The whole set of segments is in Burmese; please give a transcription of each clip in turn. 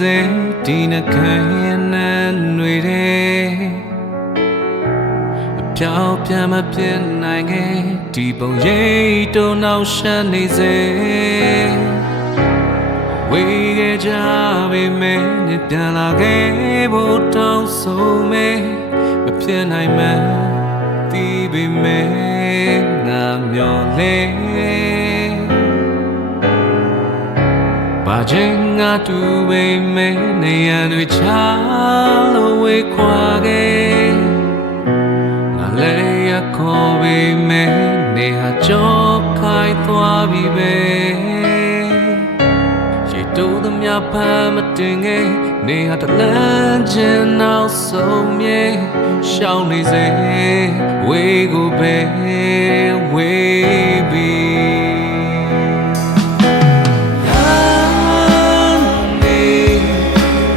စေဒီနှခံရနှံတွေတဲ့အပြောင်းပြန်မပြတ်နိုင်ခဲ့ဒီပုံရိပ်တုံနောက်ရှမ်းနေစေဝေးခဲ့ကြပေမဲ့နဲ့ပြန်လာခဲ့ဖို့တောင်းဆိုမယ်မဖြစ်နိုင်မှန်းသိပေမဲ့ငါမျှော်လင့်ဘာချင်းငါတူပေမဲ့နေရန်တွေချလို့ဝေးခွာခဲ့ငါလည်းရခေါ်ပေမဲ့နေဟာကြောခိုင်းသွားပြီပဲရေတိုးသမျှဖမ်းမတင်ခဲ့နေဟာတလန်းချင်းနောက်ဆုံးမြေရှောင်းနေစေဝေးကိုပဲဝေးပြီ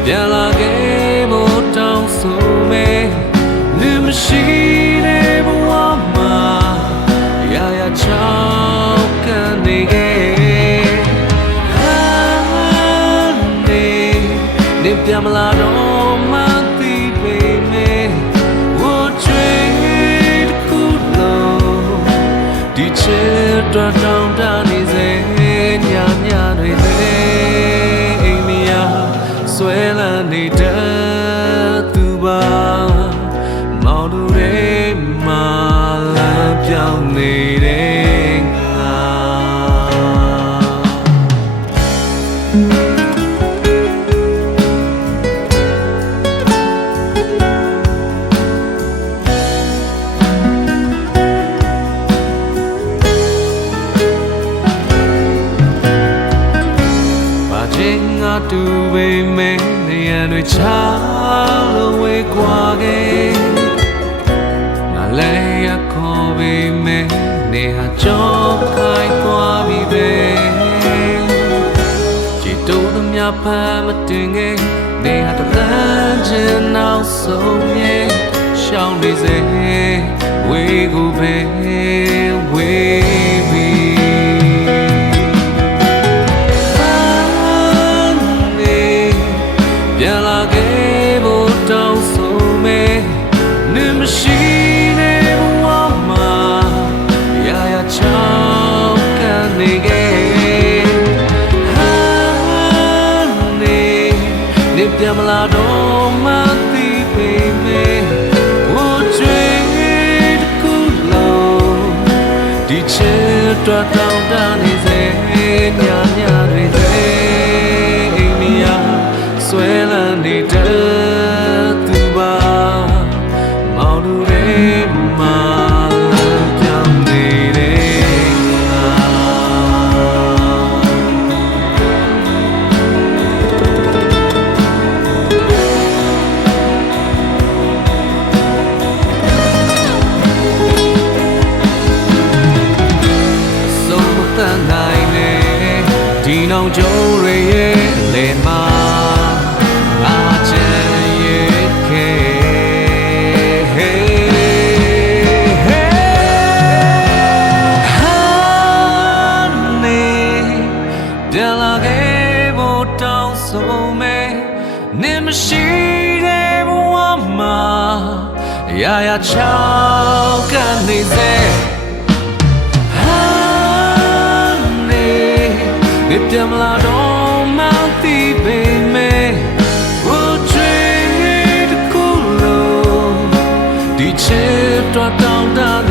ပြန်လာခဲ့ဖို့တောင်းဆိုမယ်နေမရှိတဲ့ဘဝမှာရာရာချောက်ကနေခဲ့နေပြန်မလာတော့မှသိပေမဲ့ဝတ်ချွေတခုလုံးဒီချစ်တော်တောင်းတနေစေညညတွေနဲ့အိမ်မရဆွဲလန်းနေတဲ့သူပါမောင်တို့ရဲ့မာလာပြောင်းနေတဲ့ငါငါတူပေမဲ့နေရန်တွေချလို့ဝေးကွာခဲ့ငါလည်းရခေါ်ပေမဲ့နေဟာကြောခိုင်းသွားပြီပဲကြည်တိုးသမျှဖမ်းမတင်ခဲ့နေဟာတလန်းချင်းနောက်ဆုံးမြေရှောင်းနေစေဝေးကိုပဲဝေးပြီပြန်လာခဲ့ဖို့တောင်းဆိုမယ်နေမရှိတဲ့ဘဝမှာရာရာချောက်ကနေခဲ့နေပြန်မလာတော့မှသိပေမဲ့ဝတ်ချွေတခုလုံးဒီချစ်တော်တောင်းတနေစေညညတွေအိမ်မရဆွဲလန်းနေတဲ့သူပါမောင်တို့ရဲ့မာလာပြောင်းနေတဲ့ငါဆုံးမတန်နိုင်နဲ့ဒီနောင်ကြိုးတွေရဲ့လေမာပြန်လာခဲ့ဖို့တောင်းဆိုမယ်နေမရှိတဲ့ဘဝမှာရာရာချောက်ကနေစေနေပြန်မလာတော့မှသိပေမဲ့ဝတ်ချွေတခုလုံးဒီချစ်တော်တောင်းတ